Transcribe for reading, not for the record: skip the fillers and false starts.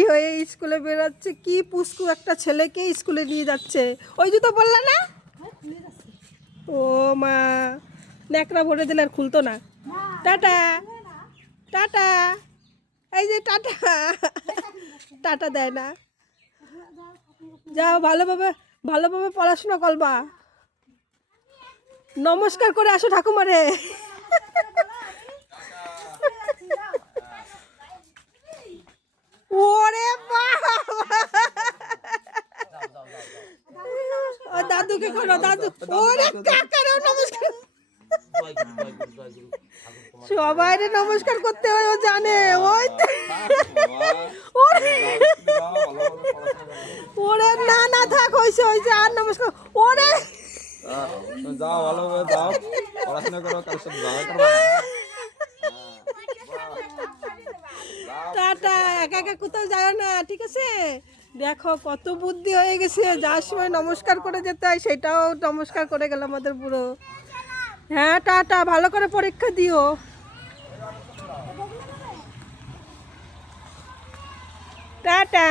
Ready হয়ে স্কুলে বেরোচ্ছে। কি পুস্কু একটা ছেলেকে স্কুলে নিয়ে যাচ্ছে। ওই জুতো বললা না? ও মা, ন্যাকড়া ভরে দিলে আর খুলতো না। টাটা টাটা, এই যে টাটা, টাটা দেয় না। যাও, ভালোভাবে ভালোভাবে পড়াশোনা করবা। নমস্কার করে আসো ঠাকুমারে। ওরে বাবা, ও দাদুকে করো, দাদু। ওরে কাকারও নমস্কার। সবাই নমস্কার করতে হয়, ও জানে। ওই ওরে না না থাক, হয়েছে হয়েছে, আর নমস্কার। ওরে যাও ভালোভাবে যাও, পড়াশোনা করো, কারোর সাথে ঝগড়া করবে না। টাটা, একা একা কোথাও যায় না, ঠিক আছে? দেখো কত বুদ্ধি হয়ে গেছে, যার সময় নমস্কার করে যেতে হয় সেটাও নমস্কার করে গেল আমাদের পুরো। হ্যাঁ টাটা, ভালো করে পরীক্ষা দিও। টাটা।